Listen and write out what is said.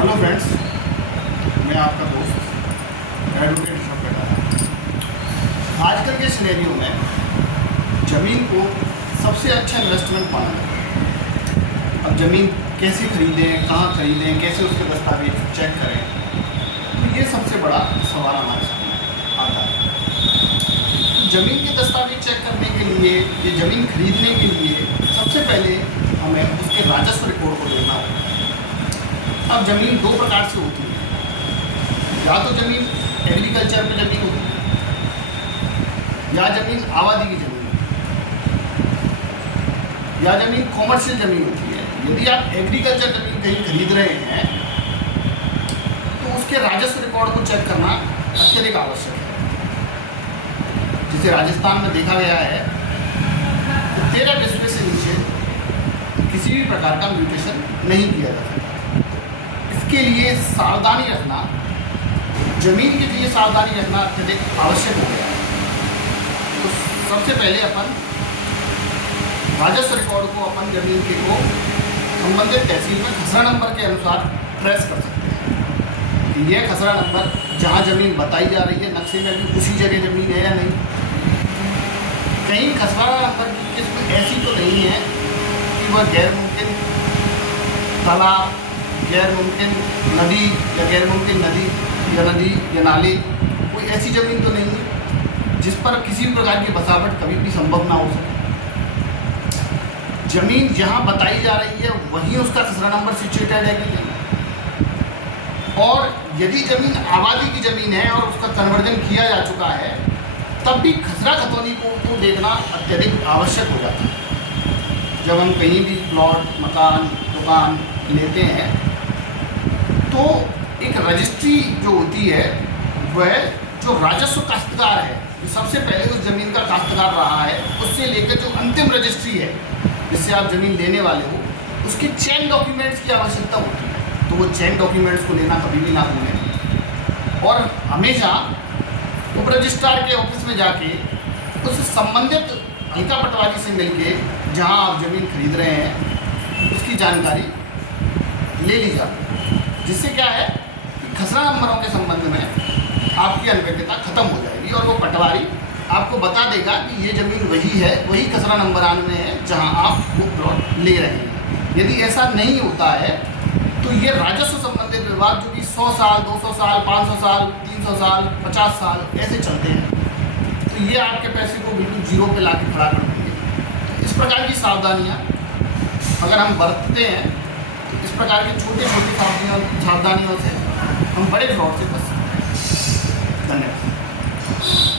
Hello friends, मैं आपका दोस्त एडवोकेट ऋषभ कटारा। आजकल के सिनेरियो में ज़मीन को सबसे अच्छा इन्वेस्टमेंट माना जाता है। अब ज़मीन कैसे खरीदें, कहाँ खरीदें, कैसे उसके दस्तावेज चेक करें, तो ये सबसे बड़ा सवाल हमारे सामने आता है। तो ज़मीन के दस्तावेज चेक करने के लिए, ये ज़मीन खरीदने के लिए सबसे पहले हमें उसके राजस्व रिकॉर्ड को देखना होगा। अब ज़मीन दो प्रकार से होती है, या तो ज़मीन एग्रीकल्चर पे ज़मीन होती है, या ज़मीन आबादी की ज़मीन होती है, या ज़मीन कॉमर्शियल ज़मीन होती है। यदि आप एग्रीकल्चर ज़मीन कहीं खरीद रहे हैं तो उसके राजस्व रिकॉर्ड को चेक करना अत्यधिक आवश्यक है। जिसे राजस्थान में देखा गया है तो 13 डिस्प्ले से नीचे किसी भी प्रकार का म्यूटेशन नहीं किया जा सकता। इसके लिए सावधानी रखना, ज़मीन के लिए सावधानी रखना अत्यधिक आवश्यक हो गया है। तो सबसे पहले अपन राजस्व रिकॉर्ड को अपन ज़मीन के को संबंधित तहसील में खसरा नंबर के अनुसार ट्रेस कर सकते हैं कि यह खसरा नंबर जहाँ ज़मीन बताई जा रही है नक्शे में भी उसी जगह ज़मीन है या नहीं। कहीं खसरा नंबर की किस्म ऐसी तो नहीं है कि वह गैर मुमकिन तालाब, गैर मुमकिन नदी या गैर मुमकिन नदी या नाले, कोई ऐसी ज़मीन तो नहीं है जिस पर किसी भी प्रकार की बसावट कभी भी संभव ना हो सके। ज़मीन जहाँ बताई जा रही है वहीं उसका खसरा नंबर सिचुएटेड है कि नहीं। और यदि ज़मीन आबादी की ज़मीन है और उसका कन्वर्जन किया जा चुका है तब भी खसरा खतौनी को देखना अत्यधिक आवश्यक हो जाता है। जब हम कहीं भी प्लॉट, मकान, दुकान लेते हैं तो एक रजिस्ट्री जो होती है वह जो राजस्व काश्तकार है, जो सबसे पहले उस ज़मीन का काश्तकार रहा है, उससे लेकर जो अंतिम रजिस्ट्री है जिससे आप ज़मीन लेने वाले हो, उसके चेन डॉक्यूमेंट्स की आवश्यकता होती है। तो वो चेन डॉक्यूमेंट्स को लेना कभी भी ना भूलें और हमेशा उप रजिस्ट्रार के ऑफिस में जाके उस संबंधित हल्का पटवारी से मिलके जहाँ आप ज़मीन खरीद रहे हैं उसकी जानकारी ले ली जाती है। जिससे क्या है कि खसरा नंबरों के संबंध में आपकी अनभिज्ञता खत्म हो जाएगी और वो पटवारी आपको बता देगा कि ये ज़मीन वही है, वही खसरा नंबर में है जहां आप वो प्लॉट ले रहे हैं। यदि ऐसा नहीं होता है तो ये राजस्व संबंधित विवाद जो कि 100 साल, 200 साल, 500 साल, 300 साल, 50 साल ऐसे चलते हैं, तो ये आपके पैसे को बिल्कुल जीरो पे ला के खड़ा कर देंगे। इस प्रकार की सावधानियाँ अगर हम बरतते हैं, इस प्रकार की छोटी छोटी सावधानियों से हम बड़े फ्रॉड से बच सकते हैं।